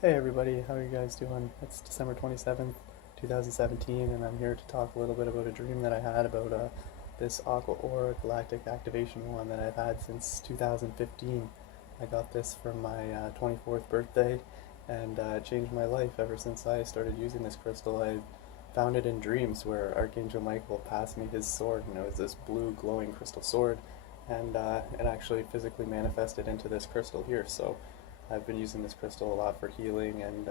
Hey everybody, how are you guys doing? It's December 27th, 2017, and I'm here to talk a little bit about a dream that I had about this Aqua Aura Galactic Activation one that I've had since 2015. I got this for my 24th birthday, and it changed my life ever since I started using this crystal. I found it in dreams where Archangel Michael passed me his sword, and it was this blue glowing crystal sword, and it actually physically manifested into this crystal here. So I've been using this crystal a lot for healing and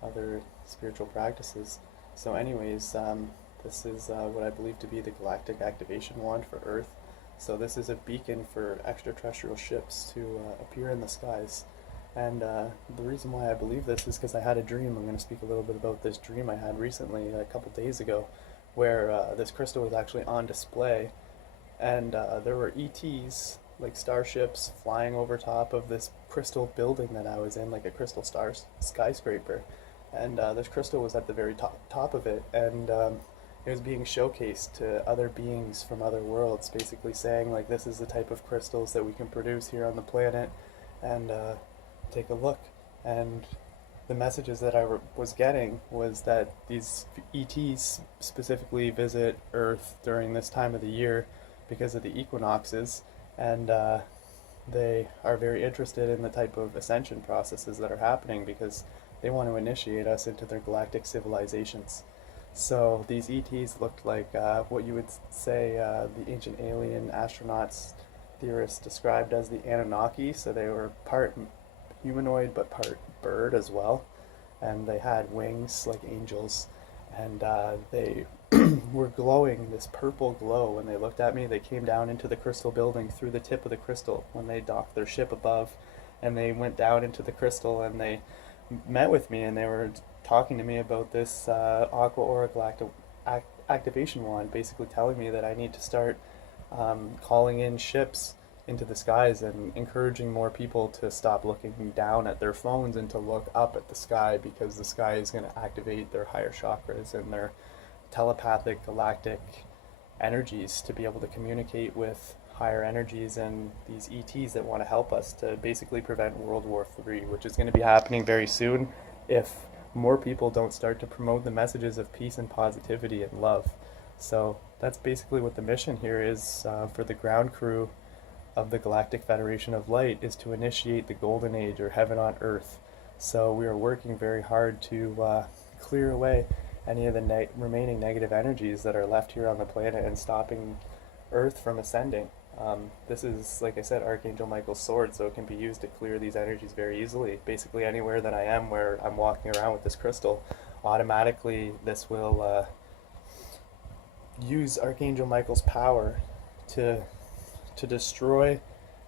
other spiritual practices. So anyways, this is what I believe to be the galactic activation wand for Earth. So this is a beacon for extraterrestrial ships to appear in the skies. And the reason why I believe this is because I had a dream. I'm going to speak a little bit about this dream I had recently, a couple days ago, where this crystal was actually on display, and there were ETs, like starships, flying over top of this crystal building that I was in, like a crystal star skyscraper. And this crystal was at the very top of it, and it was being showcased to other beings from other worlds, basically saying like, this is the type of crystals that we can produce here on the planet, and take a look. And the messages that I was getting was that these ETs specifically visit Earth during this time of the year because of the equinoxes, and they are very interested in the type of ascension processes that are happening because they want to initiate us into their galactic civilizations. So these ETs looked like what you would say the ancient alien astronauts theorists described as the Anunnaki. So they were part humanoid but part bird as well, and they had wings like angels, and they were glowing this purple glow when they looked at me. They came down into the crystal building through the tip of the crystal when they docked their ship above, and they went down into the crystal and they met with me, and they were talking to me about this Aqua Aura Galactic activation wand, basically telling me that I need to start calling in ships into the skies and encouraging more people to stop looking down at their phones and to look up at the sky, because the sky is going to activate their higher chakras and their telepathic galactic energies to be able to communicate with higher energies and these ETs that want to help us to basically prevent World War III, which is going to be happening very soon if more people don't start to promote the messages of peace and positivity and love. So that's basically what the mission here is for the ground crew of the Galactic Federation of Light, is to initiate the Golden Age, or Heaven on Earth. So we are working very hard to clear away any of the remaining negative energies that are left here on the planet and stopping Earth from ascending. This is, like I said, Archangel Michael's sword, so it can be used to clear these energies very easily. Basically anywhere that I am where I'm walking around with this crystal, automatically this will use Archangel Michael's power to destroy,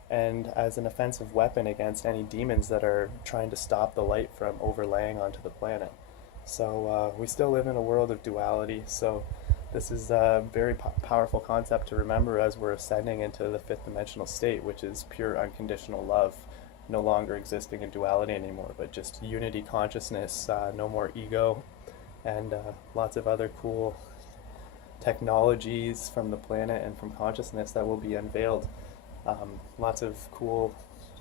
and as an offensive weapon against any demons that are trying to stop the light from overlaying onto the planet. So we still live in a world of duality, so this is a very powerful concept to remember as we're ascending into the fifth dimensional state, which is pure unconditional love, no longer existing in duality anymore, but just unity consciousness, no more ego, and lots of other cool technologies from the planet and from consciousness that will be unveiled. Lots of cool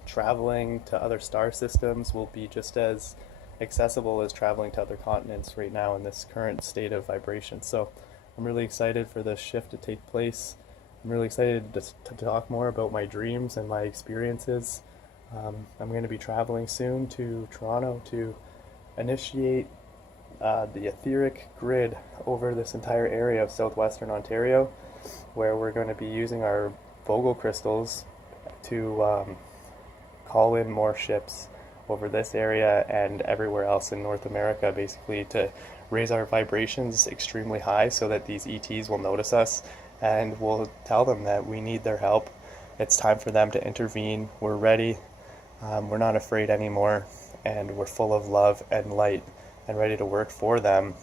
traveling to other star systems will be just as accessible as traveling to other continents right now in this current state of vibration. So I'm really excited for this shift to take place. I'm really excited to talk more about my dreams and my experiences. I'm going to be traveling soon to Toronto to initiate the etheric grid over this entire area of southwestern Ontario, where we're going to be using our Vogel crystals to call in more ships over this area and everywhere else in North America, basically to raise our vibrations extremely high so that these ETs will notice us, and we'll tell them that we need their help. It's time for them to intervene. We're ready. We're not afraid anymore, and we're full of love and light and ready to work for them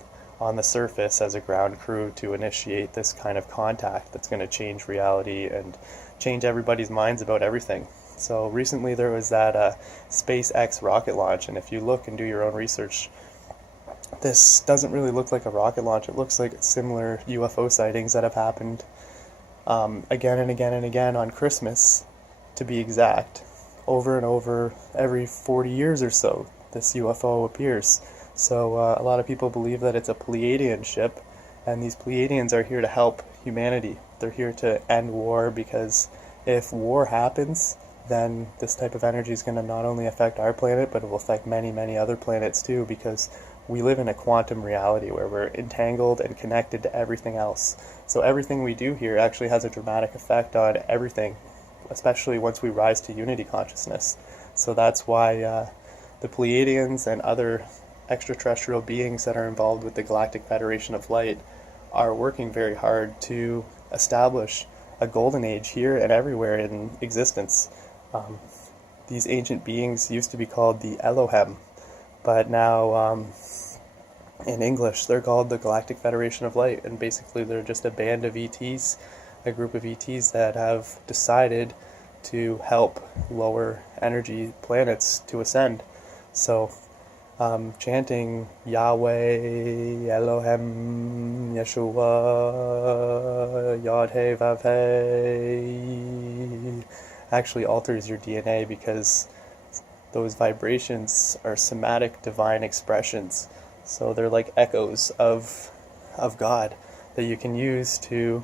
on the surface as a ground crew to initiate this kind of contact that's going to change reality and change everybody's minds about everything. So recently there was that SpaceX rocket launch, and if you look and do your own research, this doesn't really look like a rocket launch. It looks like similar UFO sightings that have happened again and again and again on Christmas, to be exact, over and over every 40 years or so. this UFO appears. So a lot of people believe that it's a Pleiadian ship, and these Pleiadians are here to help humanity. They're here to end war, because if war happens, then this type of energy is going to not only affect our planet, but it will affect many, many other planets too, because we live in a quantum reality where we're entangled and connected to everything else. So everything we do here actually has a dramatic effect on everything, especially once we rise to unity consciousness. So that's why the Pleiadians and other extraterrestrial beings that are involved with the Galactic Federation of Light are working very hard to establish a golden age here and everywhere in existence. These ancient beings used to be called the Elohim, but now in English they're called the Galactic Federation of Light, and basically they're just a band of ETs, a group of ETs that have decided to help lower energy planets to ascend. So chanting Yahweh, Elohim, Yeshua, Yod He Vav He actually alters your DNA, because those vibrations are somatic divine expressions. So they're like echoes of God that you can use to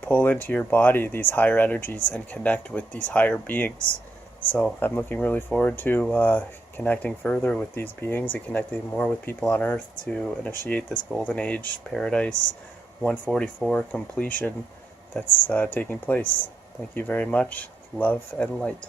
pull into your body these higher energies and connect with these higher beings. So I'm looking really forward to connecting further with these beings and connecting more with people on Earth to initiate this Golden Age Paradise 144 completion that's taking place. Thank you very much. Love and light.